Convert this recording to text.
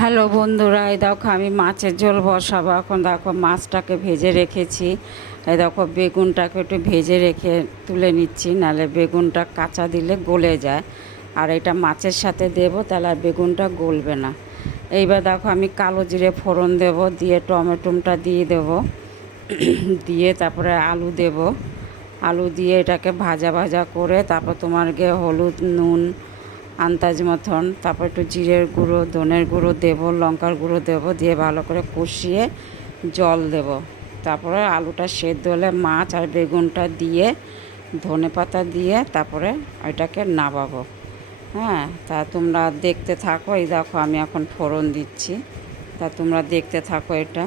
Hello বন্ধুরা, এই দেখো আমি মাছের ঝোল বসাবো। এখন দেখো মাছটাকে ভেজে রেখেছি। এই দেখো বেগুনটাকে একটু ভেজে রেখে তুলে নিচ্ছি, নাহলে বেগুনটা কাঁচা দিলে গলে যায়। আর এটা মাছের সাথে দেবো, তাহলে আর বেগুনটা গলবে না। এইবার দেখো আমি কালো জিরে ফোড়ন দেবো, দিয়ে টমেটোটা দিয়ে দেবো, দিয়ে তারপরে আলু দেব। আলু দিয়ে এটাকে ভাজা ভাজা করে তারপর তোমার গিয়ে হলুদ নুন আন্দাজ মতন, তারপর একটু জিরের গুঁড়ো ধনের গুঁড়ো দেবো, লঙ্কার গুঁড়ো দেবো, দিয়ে ভালো করে কষিয়ে জল দেব। তারপরে আলুটা সেদ্ধ হলে মাছ আর বেগুনটা দিয়ে ধনে পাতা দিয়ে তারপরে ওইটাকে নামাবো। হ্যাঁ, তা তোমরা দেখতে থাকো। এই দেখো আমি এখন ফোড়ন দিচ্ছি, তা তোমরা দেখতে থাকো এটা।